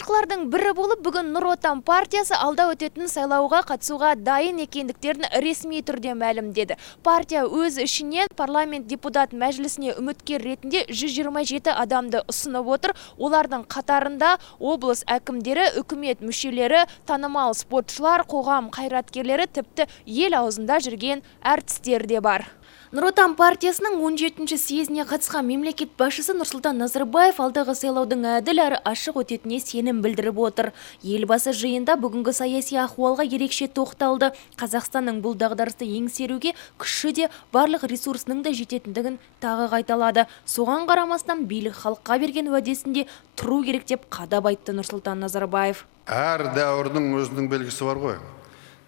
Алғашқылардың бірі болып, бүгін Нұр Отан партиясы алда өтетін сайлауға қатысуға дайын екендіктерін ресми түрде мәлімдеді. Партия өз ішінен парламент депутат мәжілісіне үміткер ретінде 127 адамды ұсынып отыр. Олардың қатарында облыс әкімдері, үкімет мүшелері, танымал спортшылар, қоғам қайраткерлері, тіпті ел аузында жүрген әртістер де бар. Нұр Отан партиясының 17-ші съезіне қатысқан мемлекет басшысы Нұрсұлтан Назарбаев алдағы сайлаудың әділ әрі ашық өтетіне сенім білдіріп отыр. Елбасы жиында бүгінгі саяси ахуалға ерекше тоқталды. Қазақстанның бұл дағдарысты еңсеруге күші де барлық ресурсының да жететіндігін тағы қайталады. Соған қарамастан билік халыққа берген уәдесінде тұру керек деп қадап айтты Нұрсұлтан Назарбаев. Әр дәуірдің өзінің белгісі бар ғой.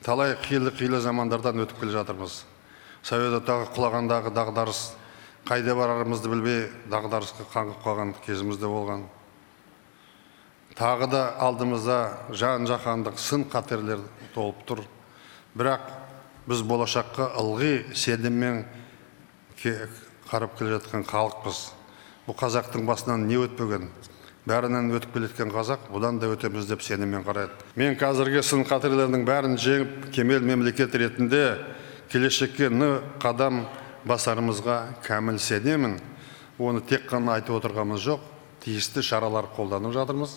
Талай қилы замандардан өтіп келе жатырмыз. Совет одағы құлағандағы дағдарыс, қайда барарымызды білбей дағдарысқа қаңғып қалған кезімізде болған. Тағы да алдымызда жан-жаһандық сын қатерлер толып тұр. Бірақ біз болашаққа ылғи сеніммен қарап келе жатқан халықпыз. Бұл қазақтың басынан не өтпеген? Бәрінен өтіп келеткен қазақ, бұдан да өтеміз деп сеніммен қарайды. Мен қазіргі сын қатерлердің бәрін жеңіп, кемел мемлекет ретінде келешекке қадам басарымызға кәміл сенемін. Оны тек қана айтып отырғанымыз жоқ, тиісті шаралар қолданып жатырмыз,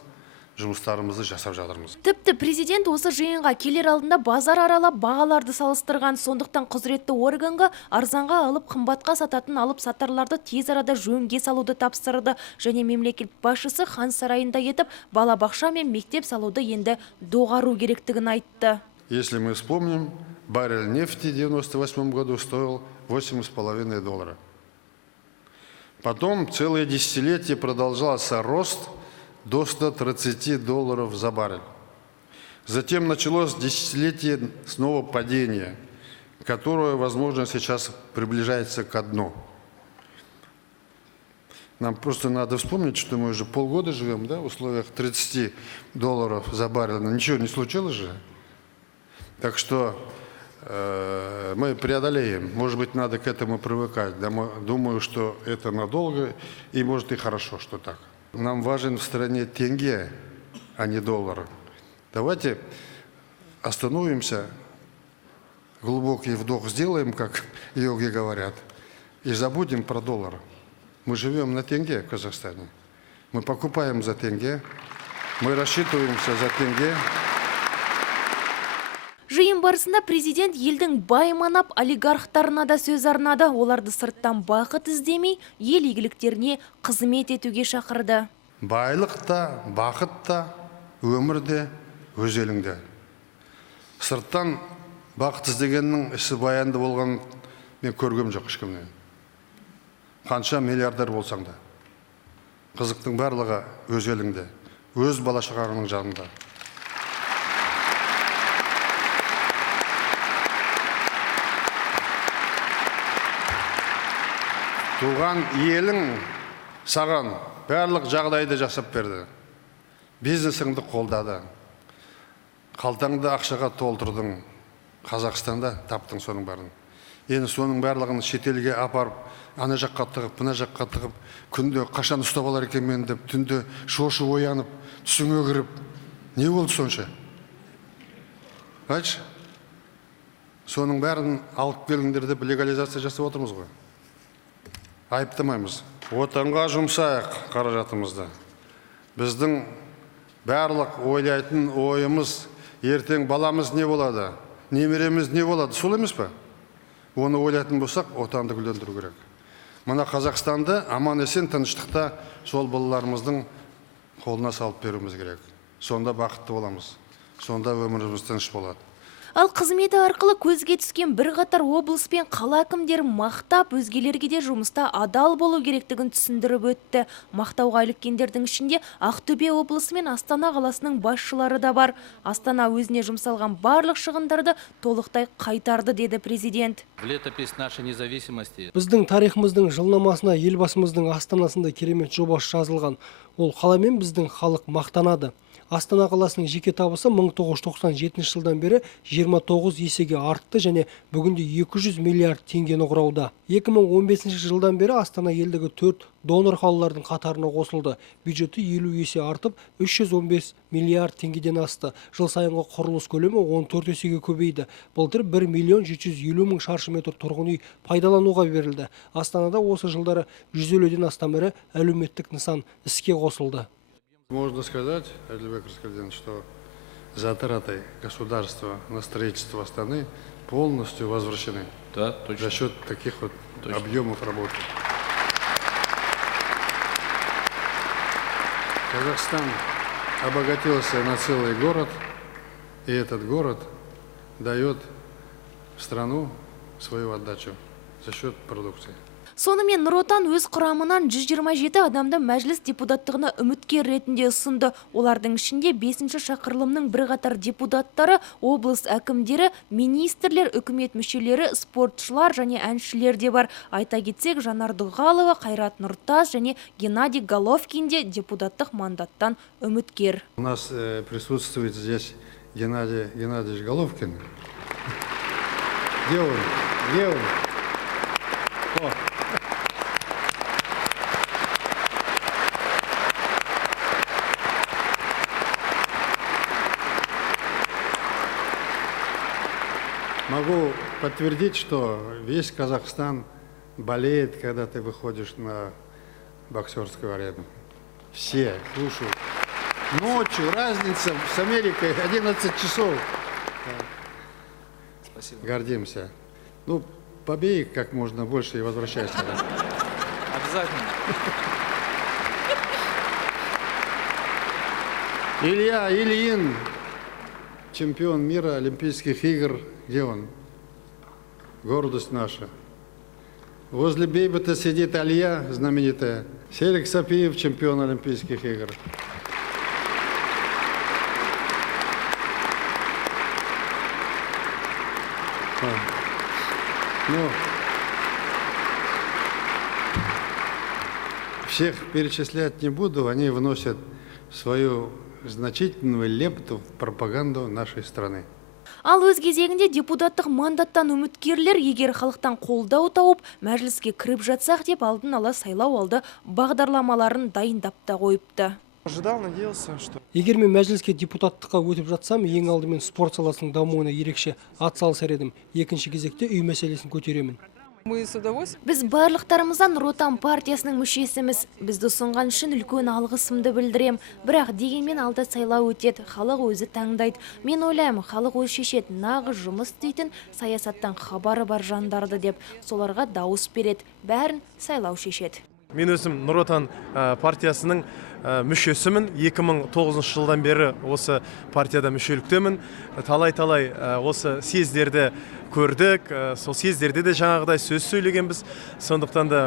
жұмыстарымызды жасап жатырмыз. Тіпті президент осы жиынға келер алдында базар аралап бағаларды салыстырған, сондықтан құзыретті органға арзанға алып қымбатқа сататын алып сатарларды тез арада жөнге салуды тапсырды. Және мемлекет басшысы хан сарайында етіп, балабақша мен мектеп салуды енді доғару керектігін айтты. Если мы вспомним, баррель нефти в 1998 году стоил $8,5. Потом целое десятилетие продолжался рост до $130 за баррель. Затем началось десятилетие снова падения, которое, возможно, сейчас приближается ко дну. Нам просто надо вспомнить, что мы уже полгода живем, да, в условиях $30 за баррель. Но ничего не случилось же. Так что мы преодолеем. Может быть, надо к этому привыкать. Думаю, что это надолго, и может и хорошо, что так. Нам важен в стране тенге, а не доллар. Давайте остановимся, глубокий вдох сделаем, как йоги говорят, и забудем про доллар. Мы живем на тенге в Казахстане. Мы покупаем за тенге, мы рассчитываемся за тенге. Жиын барысында президент елдің байманап олигархтарына да сөз арнады. Оларды сырттан бақыт іздемей, ел игіліктеріне қызмет етуге шақырды. Байлық та, бақыт та, өмір де өз еліңде. Сырттан бақыт іздегеннің ісі баянды болған мен көргем жоқ ешкімнен. Қанша миллиардер болсаң да. Қызықтың барлығы өз еліңде, өз бала-шағаңның жанында. Туған елің саған барлық жағдайды жасап берді. Бизнесіңді қолдады. Қалтаңды ақшаға толтырдың. Қазақстанда таптың соның бәрін. Енді соның барлығын шетелге апарып, ана жаққа тығып, мына жаққа тығып, күнде қашан ұстап алар екен мен деп, түнде шошы оянып, түсіңе кіріп, не болды сонша? Айтшы? Соның бәрін алып келіңдер деп легализация жасап отырмыз ғой. Айыптамаймыз. Отанға жұмсайық қаражатымызды. Біздің барлық ойлайтын ойымыз, ертең баламыз не болады, немереміз не болады, сол емес пе? Оны ойлайтын болсақ, отанды гүлдендіру керек. Мына Қазақстанды аман-есен тыныштықта сол балаларымыздың қолына салып беруіміз керек. Сонда бақытты боламыз. Сонда өміріміз тыныш болады. Ал қызметі арқылы көзге түскен бірқатар облыс пен қала әкімдері мақтап, өзгелерге де жұмыста адал болу керектігін түсіндіріп өтті. Мақтауға іліккендердің ішінде Ақтөбе облысы мен Астана қаласының басшылары да бар. Астана өзіне жұмсалған барлық шығындарды толықтай қайтарды, деді президент. Летопись нашей независимости. Біздің тарихымыздың жылнамасына елбасымыздың астанасында керемет жоба жазылған. Ол қаламен біздің халық мақтанады. Астана қаласының жеке табысы 1997 жылдан бері 29 есеге артты және бүгінде 200 миллиард теңгені құрауда. 2015 жылдан бері Астана елдегі 4 донор қалалардың қатарына қосылды. Бюджеті 50 есе артып 315 миллиард теңгеден асты. Жыл сайынғы құрылыс көлемі 14 есеге көбейді. Былтыр 1 миллион 750 мың шаршы метр тұрғын үй пайдалануға берілді. Астанада осы жылдары 150-ден астам ірі әлеуметтік нысан іске қосылды. Можно сказать, Адильбек Раскальденович, что затраты государства на строительство Астаны полностью возвращены. Да, точно. За счет таких вот объемов работы. Казахстан обогатился на целый город, и этот город дает в страну свою отдачу за счет продукции. Сонымен Нұр Отан өз құрамынан 127 адамды мәжіліс депутаттығына үміткер ретінде ұсынды. Олардың ішінде 5-ші шақырылымның бірқатар депутаттары, облыс әкімдері, министрлер, үкімет мүшелері, спортшылар және әншілер де бар. Айта кетсек, Жанар Дұғалова, Қайрат Нұртас және Геннадий Головкин де депутаттық мандаттан үміткер. У нас присутствует здесь Геннадий Геннадьевич Головкин. Где он? Где он? О. Могу подтвердить, что весь Казахстан болеет, когда ты выходишь на боксерскую арену. Все слушают. Ночью разница с Америкой 11 часов. Спасибо. Гордимся. Ну, побей как можно больше и возвращайся. Обязательно. Илья Ильин, чемпион мира Олимпийских игр. Где он? Гордость наша. Возле Бейбета сидит Алия, знаменитая. Селик Сапиев, чемпион Олимпийских игр. Ну, всех перечислять не буду, они вносят свою значительную лепту в пропаганду нашей страны. Ал өз кезегінде депутаттық мандаттан үміткерлер егер халықтан қолдау тауып, мәжіліске кіріп жатсақ деп алдын ала сайлау алды бағдарламаларын дайындап та қойыпты. Ожидал, надеялся, что... Егер мен мәжіліске депутаттыққа өтіп жатсам, ең алдымен спорт саласының дамуына ерекше атсалысар едім. Екінші кезекте үй мәселесін көтеремін. Мы с удовольствием... Біз барлықтарымыздан Нұр Отан партиясының мүшесіміз. Бізді ұсынған үшін үлкен алғысымды білдірем. Бірақ дегенмен алда сайлау өтеді, халық өзі таңдайды. Мен ойлаймын, халық өз шешеді, нағыз жұмыс істейтін, саясаттан хабары бар жандарды деп. Соларға дауыс береді, бәрін сайлау шешеді. Мен өзім Нұр Отан партиясының мүшесімін. 2009 жылдан бері осы партияда мүшеліктемін. Талай-талай осы съездерді көрдік. Сол съездерде де жаңағыдай сөз сөйлегенбіз. Сондықтан да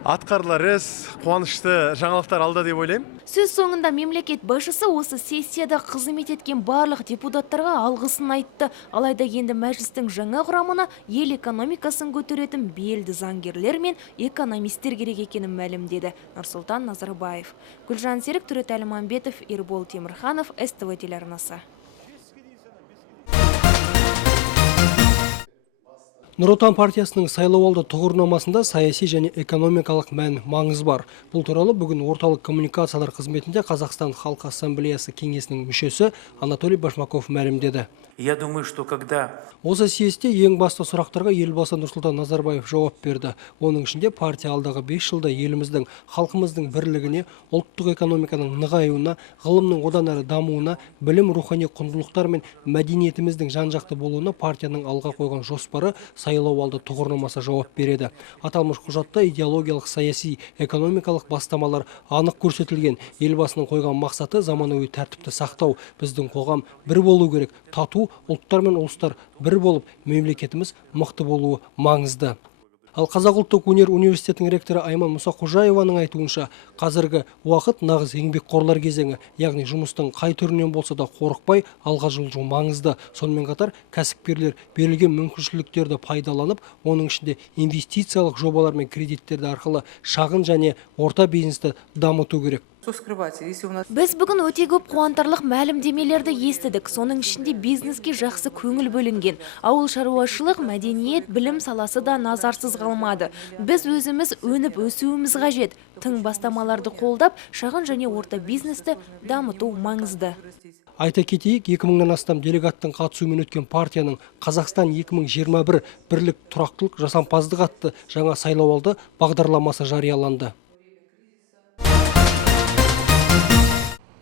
атқарылар іс, қуанышты жаңалықтар алда деп ойлаймын. Сөз соңында мемлекет басшысы осы сессияда қызмет еткен барлық депутаттарға алғысын айтты. Алайда енді мәжілістің жаңа құрамына ел экономикасын көтеретін белді заңгерлер мен экономистер керек екенін мәлімдеді Нұрсұлтан Назарбаев. Гүлжан Серік, Түрет Әліманбетов, Ербол Темірханов, СТВ телеарнасы. Нұр Отан партиясының сайлауалды тұғырнамасында саяси және экономикалық маңыз бар. Бұл туралы бүгін орталық коммуникациялар қызметінде Қазақстан Халқы Ассамблеясы кеңесінің мүшесі Анатолий Башмаков мәлімдеді. Я думаю, что когда... Осы съезде ең басты сұрақтарға елбасы Нұрсұлтан Назарбаев жауап берді. Оның ішінде партия алдағы 5 жылда еліміздің, халқымыздың бірлігіне, ұлттық экономиканың нығаюына, ғылымның одан әрі дамуына, білім, рухани құндылықтар мен мәдениетіміздің жан-жақты болуына партияның алға қойған жоспары сайлауалды тұғырнамасы жауап береді. Аталмыш құжатта идеологиялық, саяси, экономикалық бастамалар анық көрсетілген. Елбасының қойған мақсаты заманауи тәртіпті сақтау. Біздің қоғам бір болу керек, тату, ұлттар мен ұлыстар бір болып, мемлекетіміз мықты болуы маңызды. Ал Қазақ ұлттық өнер университетінің ректоры Айман Мұсақожаеваның айтуынша, қазіргі уақыт нағыз еңбекқорлар кезеңі, яғни жұмыстың қай түрінен болса да қорықпай алға жылжу маңызды. Сонымен қатар кәсіпкерлер берілген мүмкіншіліктерді пайдаланып, оның ішінде инвестициялық жобалар мен кредиттерді арқылы шағын және орта бизнесті дамыту керек. Біз бүгін өте көп қуантарлық мәлімдемелерді естідік. Соның ішінде бизнеске жақсы көңіл бөлінген. Ауыл шаруашылық, мәдениет, білім саласы да назарсыз қалмады. Біз өзіміз өніп өсуіміз қажет. Тың бастамаларды қолдап, шағын және орта бизнесті дамыту маңызды. Айта кетейік, 2000-нан астам делегаттың қатысуымен өткен партияның Қазақстан 2021 бірлік тұрақтылық жасампаздық атты жаңа сайлауалды бағдарламасы жарияланды.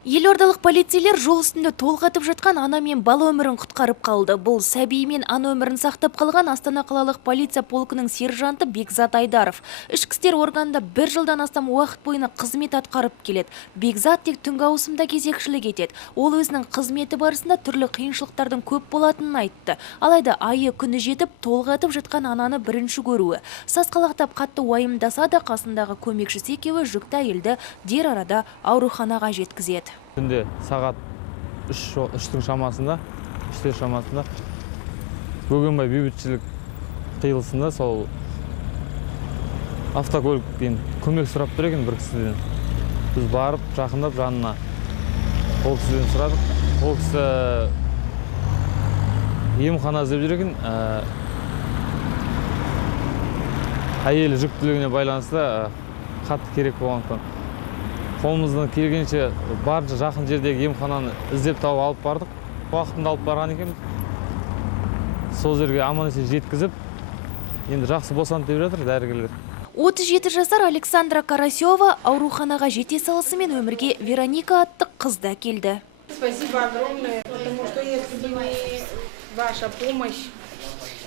Елордалық полицейлер жол үстінде толғатып жатқан ана мен бала өмірін құтқарып қалды. Бұл сәби мен ана өмірін сақтап қалған Астана қалалық полиция полкінің сержанты Бекзат Айдаров. Ішкі істер органында 1 жылдан астам уақыт бойына қызмет атқарып келеді. Бекзат тек түнгі ауысымда кезекшілік етеді. Ол өзінің қызметі барысында түрлі қиыншылықтардың көп болатынын айтты. Алайда айы күні жетіп, толғатып жатқан ананы бірінші көруі. Сасқалақтап қатты уайымдаса да қасындағы көмекшісі екеуі жүкті әйелді дер арада ауруханаға жеткізеді. Түнде сағат 3-тің шамасында Бөгенбай бейбітшілік қиылысында сол автокөліктен көмек сұрап тұр екен бір кісіден. Біз барып, жақындап жанына ол кісіден сұрадық. Ол кісі емхана іздеп жүр екен. Әйелі жүктілігіне байланысты қатты керек болғандықтан. Қолымыздан келгенше барынша жақын жердегі емхананы іздеп тауып алып бардық. Уақытында алып барған екен. Сол жерге аман-есен жеткізіп, енді жақсы босанды деп жатыр дәрігерлер. 37 жасар Александра Карасева ауруханаға жете салысымен өмірге Вероника атты қызды келді. Спасибо огромное, потому что если бы не ваша помощь,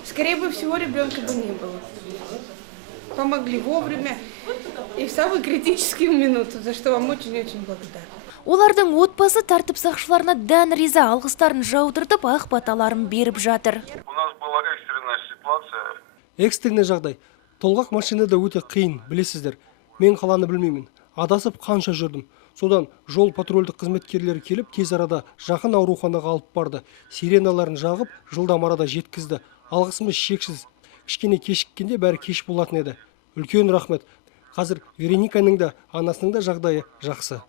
скорее бы всего ребенка бы не было. Помогли вовремя и в самые критические минуты, за что вам очень-очень благодарна. Олардың отбасы тәртіп сақшыларына дән риза, алғыстарын жаудыртып, ақ баталарын беріп жатыр. У нас была экстренная ситуация. Экстренный жағдай. Толғақ машинада өте қиын, білесіздер. Мен қаланы білмеймін. Адасып қанша жүрдім. Содан жол патрульдік қызметкерлері келіп, тез арада жақын ауруханаға алып барды. Сиреналарын жағып, жылдам арада жеткізді. Алғысымыз шексіз. Кішкене кешіккенде бәрі кеш болатын еді. Үлкен рахмет. Қазір Верониканың да, анасының да жағдайы жақсы.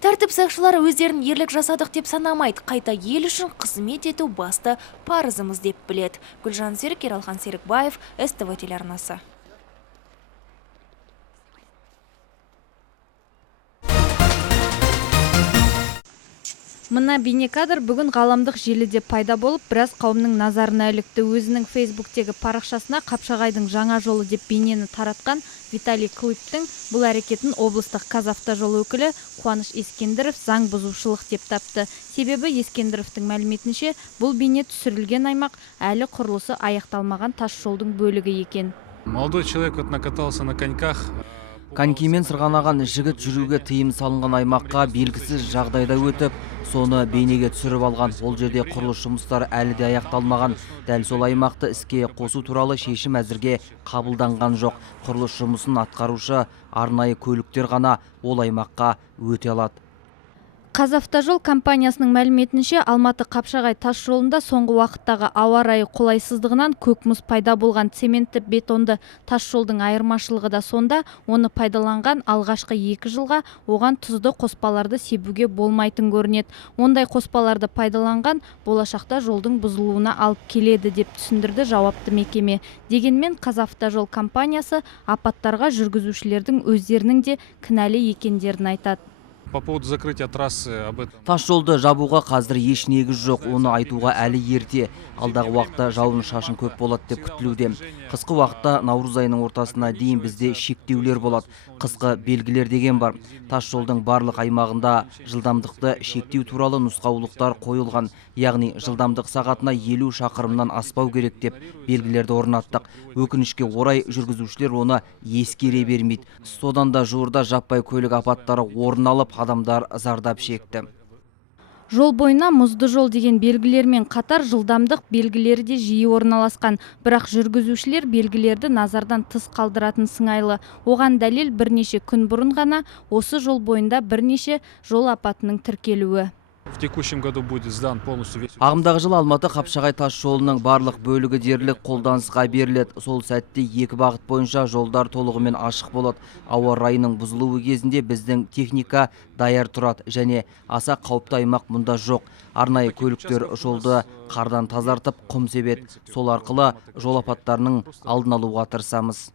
Тәртіп сақшылары өздерін ерлік жасадық деп санамайды. Қайта ел үшін қызмет ету басты парызымыз деп біледі. Гүлжан Серік, Ералхан Серікбаев, СТВ телеарнасы. Мына бейнекадр бүгін ғаламдық желіде пайда болып, біраз қауымның назарына ілікті. Өзінің Фейсбуктегі парақшасына Қапшағайдың жаңа жолы деп бейнені таратқан Виталий Клыптың бұл әрекетін облыстық Қазавтожол өкілі Қуаныш Ескендіров заң бұзушылық деп тапты. Себебі Ескендіровтың мәліметінше бұл бейне түсірілген аймақ әлі құрылысы аяқталмаған тас жолдың бөлігі екен. Молодой человек накатался на коньках. Конькимен сырғанаған жігіт жүруге тыйым салынған аймаққа белгісіз жағдайда өтіп, соны бейнеге түсіріп алған. Ол жерде құрылыс жұмыстары әлі де аяқталмаған. Дәл сол аймақты іске қосу туралы шешім әзірге қабылданған жоқ. Құрылыс жұмысын атқарушы арнайы көліктер ғана ол аймаққа өте алады. Қазавтожол компаниясының мәліметінше Алматы Қапшағай тас жолында соңғы уақыттағы ауа райы қолайсыздығынан көк мұз пайда болған. Цементті бетонды тас жолдың айырмашылығы да сонда, оны пайдаланған алғашқы 2 жылға оған тұзды қоспаларды себуге болмайтын көрінеді. Ондай қоспаларды пайдаланған болашақта жолдың бұзылуына алып келеді деп түсіндірді жауапты мекеме. Дегенмен Қазавтожол компаниясы апаттарға жүргізушілердің өздерінің де кінәлі екендерін айтады. По поводу закрытия трассы об этом. Тас жолды жабуға қазір еш негіз жоқ, оны айтуға әлі ерте. Алдағы уақытта жауын шашын көп болады деп күтілуде. Қысқы уақытта наурыз айының ортасына дейін бізде шектеулер болады. Қысқы белгілер деген бар. Тас жолдың барлық аймағында жылдамдықты шектеу туралы нұсқаулықтар қойылған. Яғни жылдамдық сағатына 50 шақырымнан аспау керек деп белгілерді орнаттық. Өкінішке орай жүргізушілер оны ескере бермейді. Содан да жуырда жаппай көлік апаттары орын алып, адамдар зардап шекті. Жол бойына мұзды жол деген белгілермен қатар жылдамдық белгілері де жиі орналасқан. Бірақ жүргізушілер белгілерді назардан тыс қалдыратын сыңайлы. Оған дәлел бірнеше күн бұрын ғана осы жол бойында бірнеше жол апатының тіркелуі. В текущем году будет сдан полностью весь... Ағымдағы жылы Алматы-Қапшағай тас жолының барлық бөлігі дерлік қолданысқа беріледі. Сол сәтте екі бағыт бойынша жолдар толығымен ашық болады. Ауа райының бұзылуы кезінде біздің техника даяр тұрады және аса қауіпті аймақ мұнда жоқ. Арнайы көліктер жолды қардан тазартып, құм себеді. Сол арқылы жол апаттарының алдын алуға тырысамыз.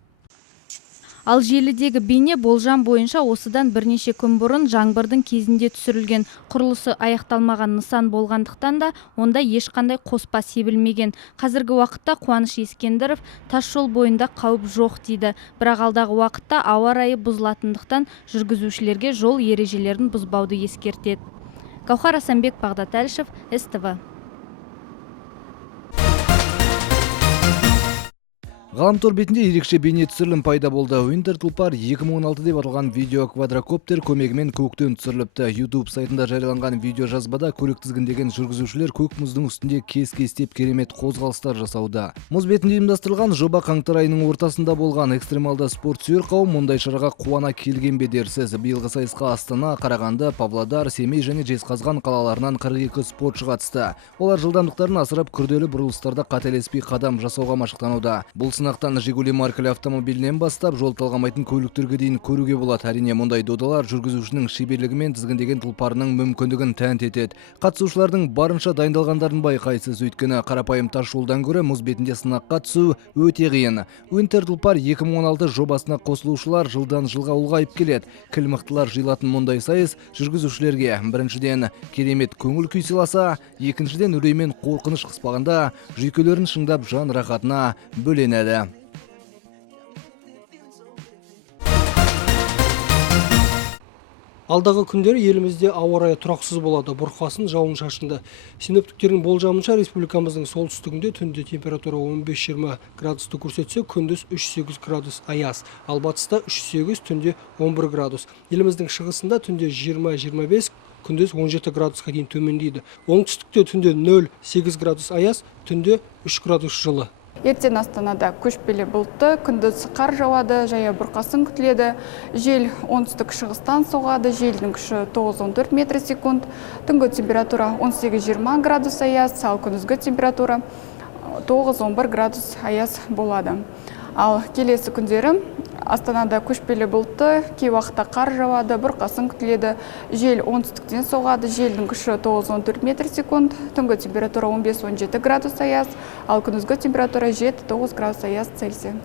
Ал желідегі бейне болжам бойынша осыдан бірнеше күн бұрын жаңбырдың кезінде түсірілген. Құрылысы аяқталмаған нысан болғандықтан да онда ешқандай қоспа себілмеген. Қазіргі уақытта Қуаныш Ескендіров тас жол бойында қауіп жоқ дейді. Бірақ алдағы уақытта ауа райы бұзылатындықтан жүргізушілерге жол ережелерін бұзбауды ескертеді. Гаухар Асанбек, Бағдат Әлішев, СТВ. Ғаламтор бетінде ерекше бейне түсірілім пайда болды. Winter Tulpar 2016 деп аталған видео квадрокоптер көмегімен көктен түсіріліпті. YouTube сайтында жарияланған видео жазбада көлік тізгіндеген жүргізушілер көк мұздың үстінде кес-кестеп керемет қозғалыстар жасауда. Мұз бетінде ұйымдастырылған жоба қаңтар айының ортасында болған. Экстремалды спорт сүйер қауым мұндай шараға қуана келген бе дерсіз. Биылғы сайысқа Астана, Қарағанды, Павлодар, Семей және Жезқазған қалаларынан 42 спортшы қатысты. Олар жылдамдықтарын асырып, күрделі бұрылыстарда қателеспей қадам жасауға машықтануда. Бұл сынақтан Жигули маркалы автомобилінен бастап жол талғамайтын көліктерге дейін көруге болады. Әрине, мұндай додалар жүргізушінің шеберлігі мен тізгіндеген тұлпарының мүмкіндігін тәнті етеді. Қатысушылардың барынша дайындалғандарын байқайсыз, өйткені қарапайым тас жолдан гөрі мұз бетінде сынаққа түсу өте қиын. Winter Tulpar 2016 жобасына қосылушылар жылдан жылға ұлғайып келеді. Кіл мықтылар жиылатын мұндай сайыс жүргізушілерге біріншіден керемет көңіл күй сыйласа, екіншіден үрей мен қорқыныш қыспағанда жүйкелерін шыңдап жан рахатына бөленеді. Алдағы күндері елімізде ауа райы тұрақсыз болады, бұрқасын, жауын-шашынды. Синоптиктердің болжамынша республикамыздың солтүстігінде түнде температура 15-20 градусты көрсетсе, күндіз 3-8 градус аяз, ал батыста 3-8, түнде 11 градус. Еліміздің шығысында түнде 20-25, күндіз 17 градусқа дейін төмендейді. Оңтүстікте түнде 0-8 градус аяз, түнде 3 градус жылы. Ертең Астанада көшпелі бұлтты, күндіз қар жауады, жаяу бұрқасын күтіледі. Жел оңтүстік шығыстан соғады, желдің күші 9-14 метр секунд. Түнгі температура 18-20 градус аяз, ал күндізгі температура 9-11 градус аяз болады. Ал келесі күндері Астанада көшпелі бұлтты, кей уақытта қар жауады, бұрқасын күтіледі. Жел оңтүстіктен соғады, желдің күші 9-14 метр секунд. Түнгі температура 15-17 градус аяз, ал күндізгі температура 7-9 градус аяз Цельсия.